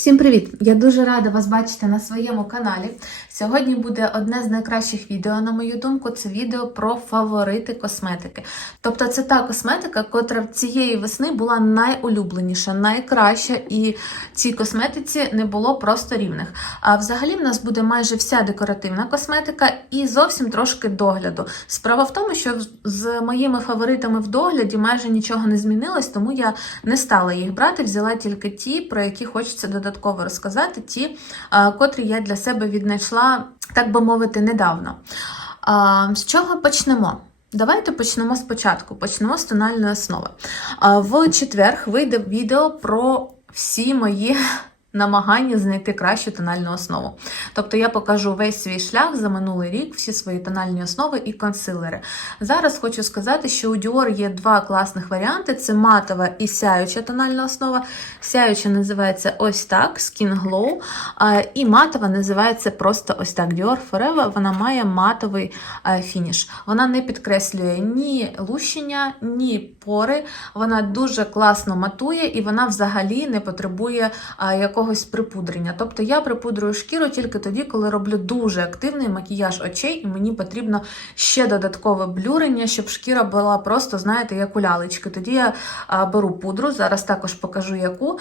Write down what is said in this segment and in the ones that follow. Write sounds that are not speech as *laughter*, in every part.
Всім привіт! Я дуже рада вас бачити на своєму каналі. Сьогодні буде одне з найкращих відео, на мою думку, це відео про фаворити косметики. Тобто, це та косметика, котра цієї весни була найулюбленіша, найкраща, і цій косметиці не було просто рівних. А взагалі в нас буде майже вся декоративна косметика і зовсім трошки догляду. Справа в тому, що з моїми фаворитами в догляді майже нічого не змінилось, тому я не стала їх брати, взяла тільки ті, про які хочеться додатково розказати, ті, котрі я для себе віднайшла, так би мовити, недавно. З чого почнемо? Давайте почнемо спочатку. Почнемо з тональної основи. В четвер вийде відео про всі мої намагання знайти кращу тональну основу. Тобто я покажу весь свій шлях за минулий рік, всі свої тональні основи і консилери. Зараз хочу сказати, що у Dior є два класних варіанти: це матова і сяюча тональна основа. Сяюча називається ось так, Skin Glow, і матова називається просто ось так Dior Forever. Вона має матовий фініш. Вона не підкреслює ні лущення, ні пори. Вона дуже класно матує і вона взагалі не потребує а, якогось припудрення. Тобто я припудрюю шкіру тільки тоді, коли роблю дуже активний макіяж очей, і мені потрібно ще додаткове блюрення, щоб шкіра була просто, знаєте, як у лялечки. Тоді я беру пудру, зараз також покажу яку,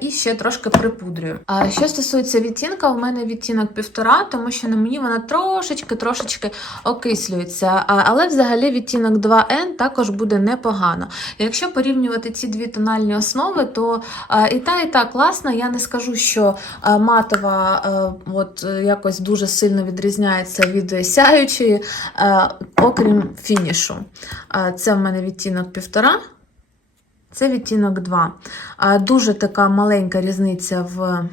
і ще трошки припудрюю. Що стосується відтінка, у мене відтінок півтора, тому що на мені вона трошечки-трошечки окислюється. Але взагалі відтінок 2N також буде непогано. Якщо порівнювати ці дві тональні основи, то і та, і та класна. Я не скажу, що матова от, е, якось дуже сильно відрізняється від сяючої, окрім фінішу. Це в мене відтінок півтора. Це відтінок 2. Дуже така маленька різниця в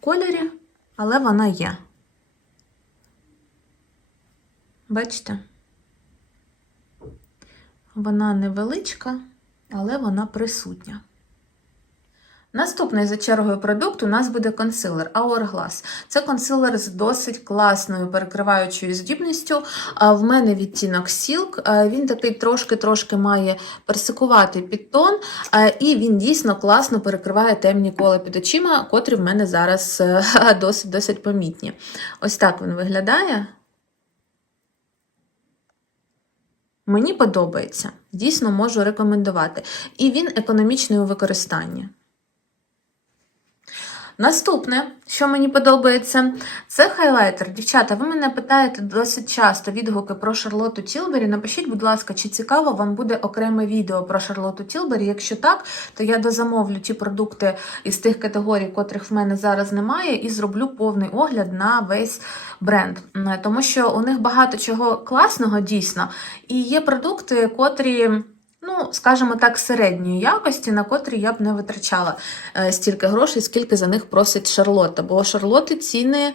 кольорі, але вона є. Бачите? Вона невеличка, але вона присутня. Наступний за чергою продукт у нас буде консилер Hourglass. Це консилер з досить класною перекриваючою здібністю. В мене відтінок Silk. Він такий трошки-трошки має персикувати підтон, і він дійсно класно перекриває темні кола під очима, котрі в мене зараз *laughs* досить-досить помітні. Ось так він виглядає. Мені подобається, дійсно можу рекомендувати. І він економічний у використанні. Наступне, що мені подобається, це хайлайтер. Дівчата, ви мене питаєте досить часто відгуки про Шарлоту Тілбері. Напишіть, будь ласка, чи цікаво вам буде окреме відео про Шарлоту Тілбері. Якщо так, то я дозамовлю ті продукти із тих категорій, котрих в мене зараз немає, і зроблю повний огляд на весь бренд. Тому що у них багато чого класного дійсно, і є продукти, котрі. Ну, скажімо так, середньої якості, на котрі я б не витрачала е, стільки грошей, скільки за них просить Шарлотта. Бо Шарлоти ціни,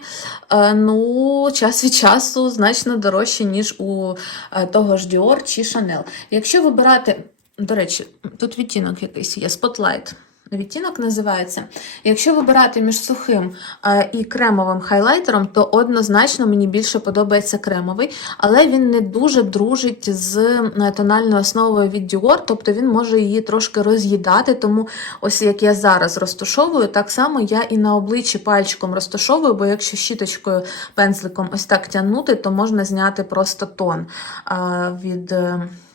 е, ну, час від часу значно дорожчі, ніж у е, того ж Dior чи Chanel. Якщо вибирати, до речі, тут відтінок якийсь є, Spotlight. Відтінок називається. Якщо вибирати між сухим е, і кремовим хайлайтером, то однозначно мені більше подобається кремовий, але він не дуже дружить з е, тональною основою від Dior, тобто він може її трошки роз'їдати. Тому, ось як я зараз розташовую, так само я і на обличчі пальчиком розташовую, бо якщо щіточкою пензликом ось так тягнути, то можна зняти просто тон е, від.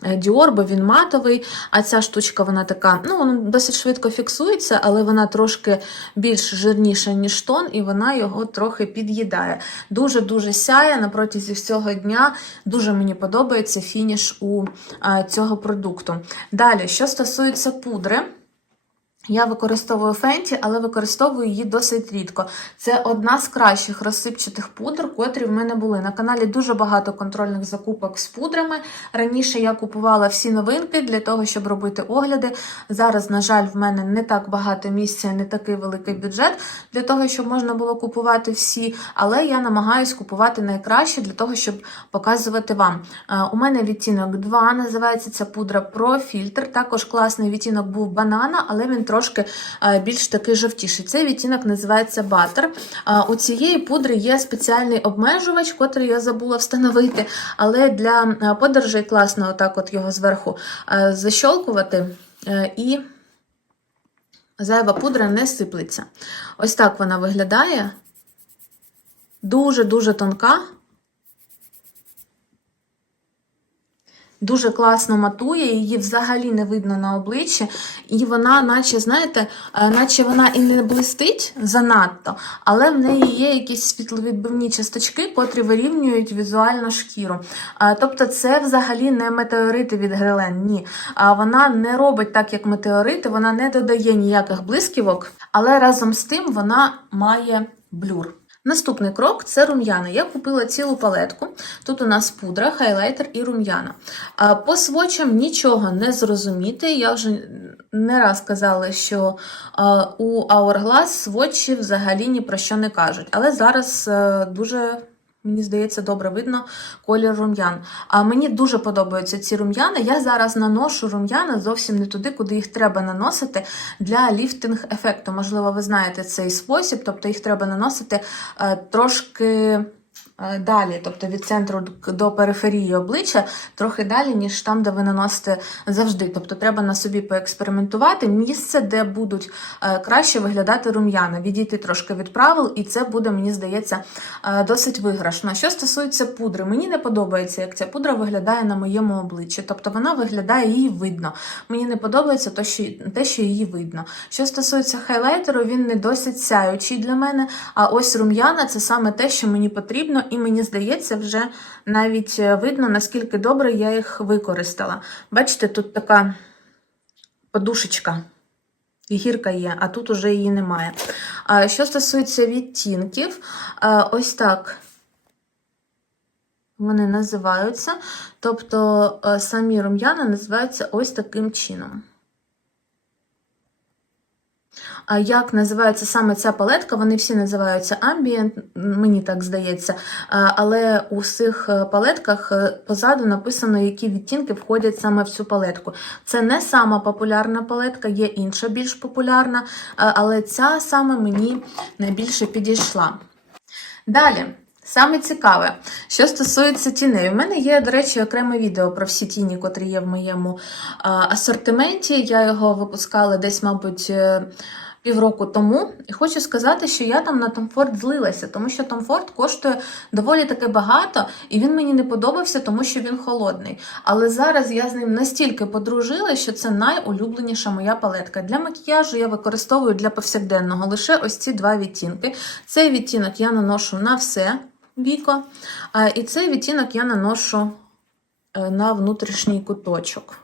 Е, Dior, бо він матовий, а ця штучка вона така, ну, вона досить швидко фіксується, але вона трошки більш жирніша, ніж тон, і вона його трохи під'їдає. Дуже-дуже сяє на протязі всього дня. Дуже мені подобається фініш у а, цього продукту. Далі, що стосується пудри. Я використовую фенті, але використовую її досить рідко. Це одна з кращих розсипчатих пудр, котрі в мене були. На каналі дуже багато контрольних закупок з пудрами. Раніше я купувала всі новинки для того, щоб робити огляди. Зараз, на жаль, в мене не так багато місця, не такий великий бюджет для того, щоб можна було купувати всі. Але я намагаюсь купувати найкраще для того, щоб показувати вам. Е, У мене відтінок 2, називається ця пудра про фільтр. Також класний відтінок був банана, але він трошки е, більш такий жовтіший. Цей відтінок називається Butter. Е, У цієї пудри є спеціальний обмежувач, котрий я забула встановити, але для е, подорожей класно отак от його зверху защолкувати і зайва пудра не сиплеться. Ось так вона виглядає. Дуже-дуже тонка. Дуже класно матує, її взагалі не видно на обличчі, і вона, наче, знаєте, е, наче вона і не блистить занадто, але в неї є якісь світловідбивні часточки, котрі вирівнюють візуально шкіру. Е, Тобто, це взагалі не метеорити від Грелен, ні. Вона не робить так, як метеорити, вона не додає ніяких блисківок, але разом з тим вона має блюр. Наступний крок це рум'яна. Я купила цілу палетку. Тут у нас пудра, хайлайтер і рум'яна. По свочам нічого не зрозуміти. Я вже не раз казала, що у Hourglass свочі взагалі ні про що не кажуть. Але зараз е, дуже. Мені здається, добре видно колір рум'ян. А мені дуже подобаються ці рум'яни. Я зараз наношу рум'яна зовсім не туди, куди їх треба наносити для ліфтинг ефекту. Можливо, ви знаєте цей спосіб, тобто їх треба наносити е, трошки. Е, Далі, тобто від центру до периферії обличчя, трохи далі, ніж там, де ви наносите завжди. Тобто треба на собі поекспериментувати місце, де будуть е, краще виглядати рум'яна, відійти трошки від правил, і це буде, мені здається, е, досить виграшно. Що стосується пудри, мені не подобається, як ця пудра виглядає на моєму обличчі. Тобто вона виглядає її видно. Мені не подобається те, що, те, що її видно. Що стосується хайлайтеру, він не досить сяючий для мене. А ось рум'яна це саме те, що мені потрібно, і мені здається, вже навіть е, видно, наскільки добре я їх використала. Бачите, тут така подушечка. Гірка є, а тут уже її немає. Що стосується відтінків, ось так вони називаються. Тобто е, самі рум'яна називаються ось таким чином. Як називається саме ця палетка? Вони всі називаються Ambient, мені так здається. Але у всіх е, палетках е, позаду написано, які відтінки входять саме в цю палетку. Це не сама популярна палетка, є інша більш популярна, але ця саме мені найбільше підійшла. Далі. Саме цікаве, що стосується тіней. У мене є, до речі, окреме відео про всі тіні, котрі є в моєму асортименті. Я його випускала десь, мабуть, е, півроку тому. І хочу сказати, що я там на Tom Ford злилася, тому що Tom Ford коштує доволі таки багато, і він мені не подобався, тому що він холодний. Але зараз я з ним настільки подружила, що це найулюбленіша моя палетка. Для макіяжу я використовую для повсякденного лише ось ці два відтінки. Цей відтінок я наношу на все віко, і цей відтінок я наношу е, на внутрішній куточок.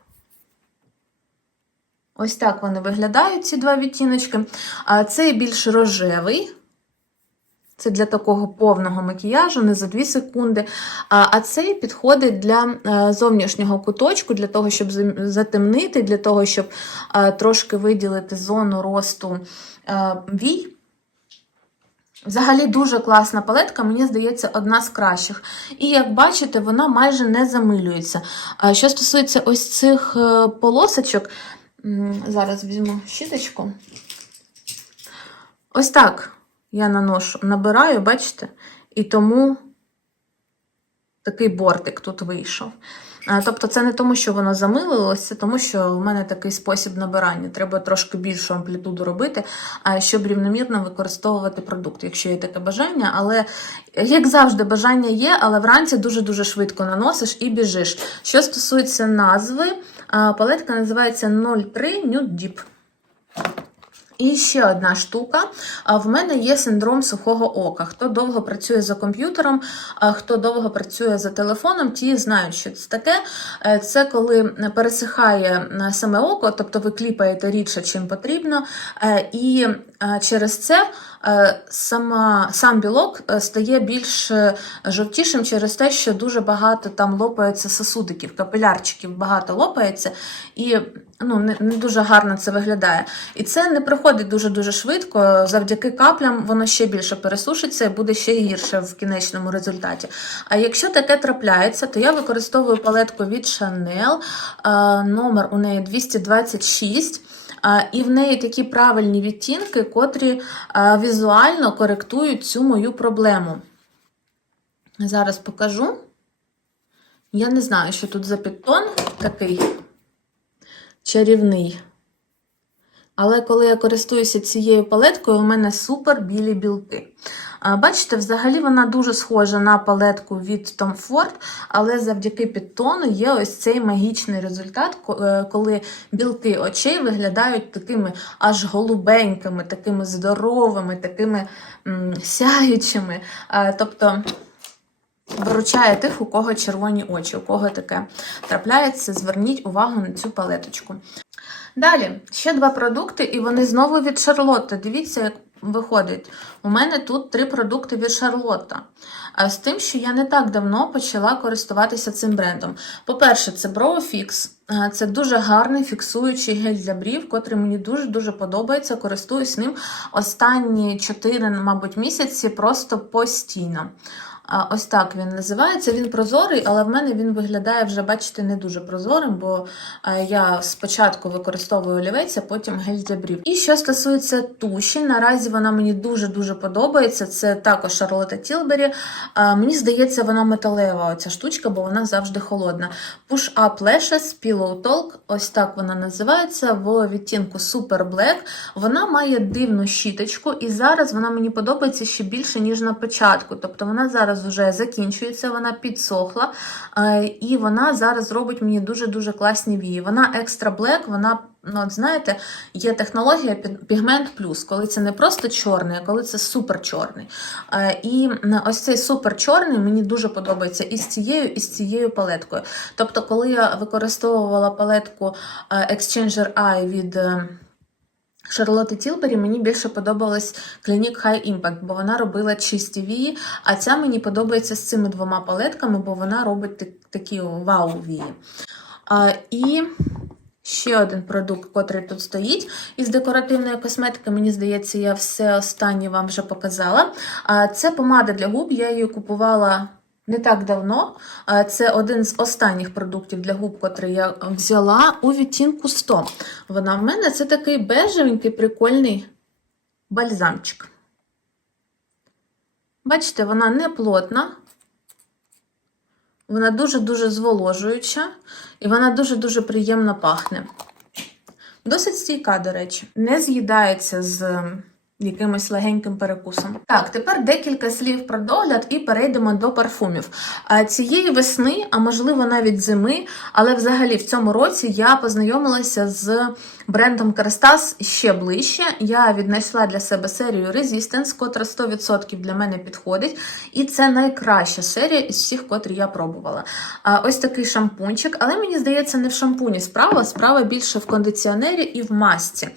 Ось так вони виглядають, ці два відтіночки. А цей більш рожевий. Це для такого повного макіяжу, не за 2 секунди. А, цей підходить для е, зовнішнього куточку, для того, щоб затемнити, для того, щоб е, трошки виділити зону росту е, вій. Взагалі дуже класна палетка, мені здається, одна з кращих. І як бачите, вона майже не замилюється. Що стосується ось цих е, полосочок, зараз візьму щіточку. Ось так я наношу, набираю, бачите? І тому такий бортик тут вийшов. Тобто це не тому, що воно замилилось, це тому, що в мене такий спосіб набирання. Треба трошки більшу амплітуду робити, щоб рівномірно використовувати продукт, якщо є таке бажання. Але, як завжди, бажання є, але вранці дуже-дуже швидко наносиш і біжиш. Що стосується назви, палетка називається 03 Nude Deep. І ще одна штука. В мене є синдром сухого ока. Хто довго працює за комп'ютером, хто довго працює за телефоном, ті знають, що це таке. Е, Це коли пересихає е, саме око, тобто ви кліпаєте рідше, чим потрібно, е, і через це сама, сам білок стає більш жовтішим через те, що дуже багато там лопається сосудиків, капілярчиків багато лопається, і ну, не, не дуже гарно це виглядає. І це не проходить дуже-дуже швидко. Завдяки каплям воно ще більше пересушиться і буде ще гірше в кінечному результаті. А якщо таке трапляється, то я використовую палетку від Chanel, номер у неї 226. І в неї такі правильні відтінки, котрі візуально коректують цю мою проблему. Зараз покажу. Я не знаю, що тут за підтон такий чарівний. Але коли я користуюся цією палеткою, у мене супер білі білки. Бачите, взагалі вона дуже схожа на палетку від Tom Ford, але завдяки підтону є ось цей магічний результат, е, коли білки очей виглядають такими аж голубенькими, такими здоровими, такими сяючими. Тобто виручає тих, у кого червоні очі, у кого таке трапляється, зверніть увагу на цю палеточку. Далі, ще два продукти, і вони знову від Шарлотта. Дивіться, як виходить. У мене тут три продукти від Шарлотта. З тим, що я не так давно почала користуватися цим брендом. По-перше, це Brofix. Це дуже гарний фіксуючий гель для брів, котрий мені дуже-дуже подобається. Користуюсь ним останні 4, мабуть, місяці просто постійно. Ось так він називається. Він прозорий, але в мене він виглядає вже, бачите, не дуже прозорим, бо я спочатку використовую олівець, а потім гель для брів. І що стосується туші, наразі вона мені дуже-дуже подобається. Це також Шарлотта Тілбері. Мені здається, вона металева, оця штучка, бо вона завжди холодна. Push Up Lashes Pillow Talk, ось так вона називається, в відтінку Super Black. Вона має дивну щіточку, і зараз вона мені подобається ще більше, ніж на початку. Тобто вона зараз вже закінчується, вона підсохла, е, і вона зараз робить мені дуже-дуже класні вії. Вона екстра блек, вона. Ну, от знаєте, є технологія пігмент плюс, коли це не просто чорний, а коли це супер чорний. Е, І ось цей супер чорний мені дуже подобається і з цією, і з цією палеткою. Тобто, коли я використовувала палетку е, Exchanger Eye від. е, Шарлотти Тілбері мені більше подобалась Clinique High Impact, бо вона робила чисті вії, а ця мені подобається з цими двома палетками, бо вона робить такі вау вії. А, і ще один продукт, котрий тут стоїть із декоративної косметики. Мені здається, я все останнє вам вже показала. Це помада для губ. Я її купувала. Не так давно. Це один з останніх продуктів для губ, котрий я взяла у відтінку 100. Вона в мене це такий бежевенький, прикольний бальзамчик. Бачите, вона не плотна, вона дуже-дуже зволожуюча і вона дуже-дуже приємно пахне. Досить стійка, до речі, не з'їдається з якимось легеньким перекусом. Так, тепер декілька слів про догляд і перейдемо до парфумів. Цієї весни, а можливо навіть зими, але взагалі в цьому році я познайомилася з брендом Керастас ще ближче. Я віднайшла для себе серію Resistance, котра 100% для мене підходить. І це найкраща серія із всіх, котрі я пробувала. Ось такий шампунчик, але мені здається, не в шампуні справа, справа більше в кондиціонері і в масці.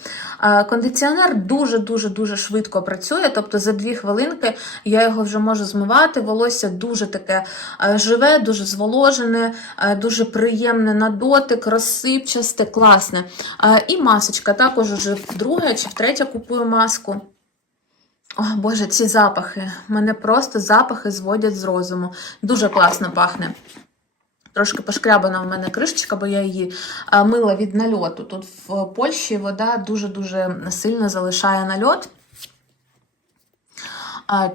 Кондиціонер дуже-дуже дуже швидко працює, тобто за дві хвилинки я його вже можу змивати. Волосся дуже таке живе, дуже зволожене, дуже приємне на дотик, розсипчасте, класне. І масочка також уже вдруге чи втретє купую маску. О, Боже, ці запахи. Мене просто запахи зводять з розуму. Дуже класно пахне. Трошки пошкрябана в мене кришечка, бо я її мила від нальоту. Тут в Польщі вода дуже-дуже сильно залишає нальот.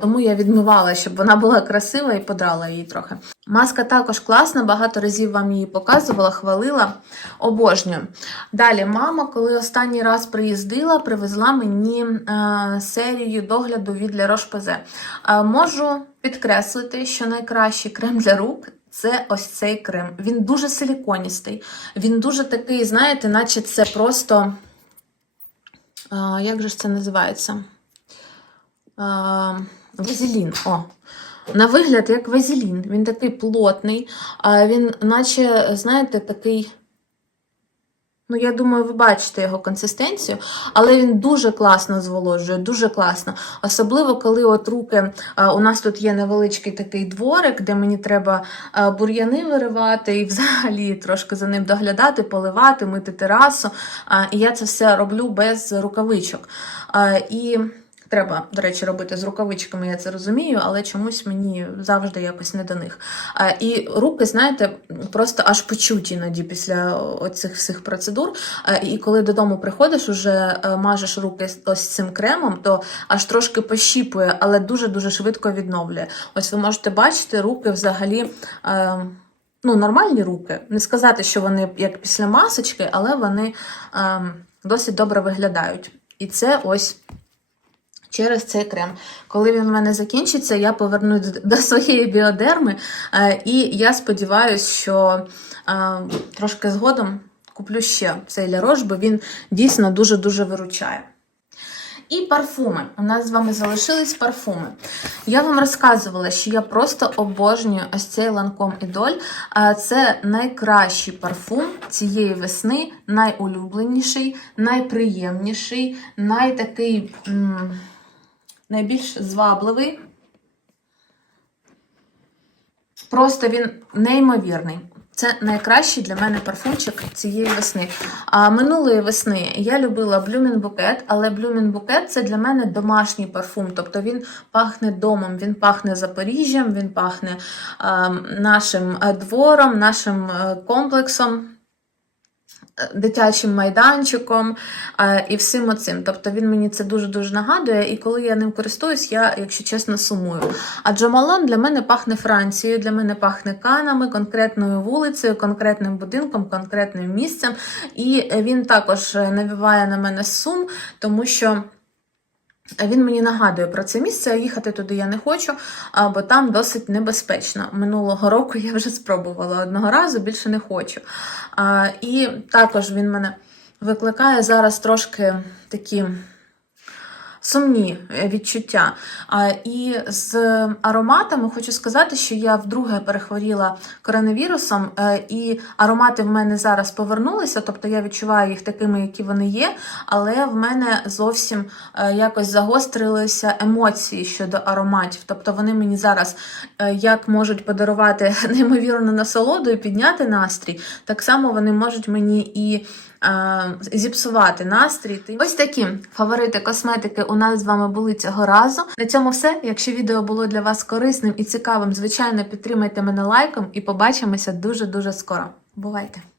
Тому я відмивала, щоб вона була красива і подрала її трохи. Маска також класна, багато разів вам її показувала, хвалила. Обожнюю. Далі, мама, коли останній раз приїздила, привезла мені е, серію догляду від La Roche-Posay. Е, можу підкреслити, що найкращий крем для рук це ось цей крем. Він дуже силіконістий. Він дуже такий, знаєте, наче це просто. А, як же ж це називається? А, вазелін. О. На вигляд, як вазелін. Він такий плотний, а він, наче, знаєте, такий. Ну, я думаю, ви бачите його консистенцію, але він дуже класно зволожує, дуже класно. Особливо, коли от руки, у нас тут є невеличкий такий дворик, де мені треба бур'яни виривати і взагалі трошки за ним доглядати, поливати, мити терасу. І я це все роблю без рукавичок. І Треба, до речі, робити з рукавичками, я це розумію, але чомусь мені завжди якось не до них. І руки, знаєте, просто аж почуть іноді після оцих всіх процедур. І коли додому приходиш, уже е, мажеш руки ось цим кремом, то аж трошки пощіпує, але дуже-дуже швидко відновлює. Ось ви можете бачити, руки взагалі. е, Ну, нормальні руки. Не сказати, що вони як після масочки, але вони ем, досить добре виглядають. І це ось через цей крем. Коли він в мене закінчиться, я повернусь до своєї біодерми, е, і я сподіваюся, що е, трошки згодом куплю ще цей лярош, бо він дійсно дуже-дуже виручає. І парфуми. У нас з вами залишились парфуми. Я вам розказувала, що я просто обожнюю ось цей Idol. А Це найкращий парфум цієї весни, найулюбленіший, найприємніший, найтакий м, найбільш звабливий. Просто він неймовірний. Це найкращий для мене парфумчик цієї весни. А минулої весни я любила Bloomin' Bouquet, але Bloomin' Bouquet це для мене домашній парфум. Тобто він пахне домом, він пахне Запоріжжям, він пахне е, нашим е, двором, нашим е, комплексом. Е, Дитячим майданчиком е, і всім оцим. Тобто він мені це дуже-дуже нагадує, і коли я ним користуюсь, я, якщо чесно, сумую. А Джомалон для мене пахне Францією, для мене пахне канами, конкретною вулицею, конкретним будинком, конкретним місцем. І він також е, навіває на мене сум, тому що. Він мені нагадує про це місце, а їхати туди я не хочу, бо там досить небезпечно. Минулого року я вже спробувала одного разу, більше не хочу. І також він мене викликає зараз трошки такі сумні е, відчуття. І з ароматами хочу сказати, що я вдруге перехворіла коронавірусом, е, і аромати в мене зараз повернулися, тобто я відчуваю їх такими, які вони є, але в мене зовсім е, якось загострилися емоції щодо ароматів. Тобто вони мені зараз як можуть подарувати *laughs* неймовірну насолоду і підняти настрій, так само вони можуть мені і зіпсувати настрій. Ось такі фаворити косметики у нас з вами були цього разу. На цьому все. Якщо відео було для вас корисним і цікавим, звичайно, підтримайте мене лайком і побачимося дуже-дуже скоро. Бувайте!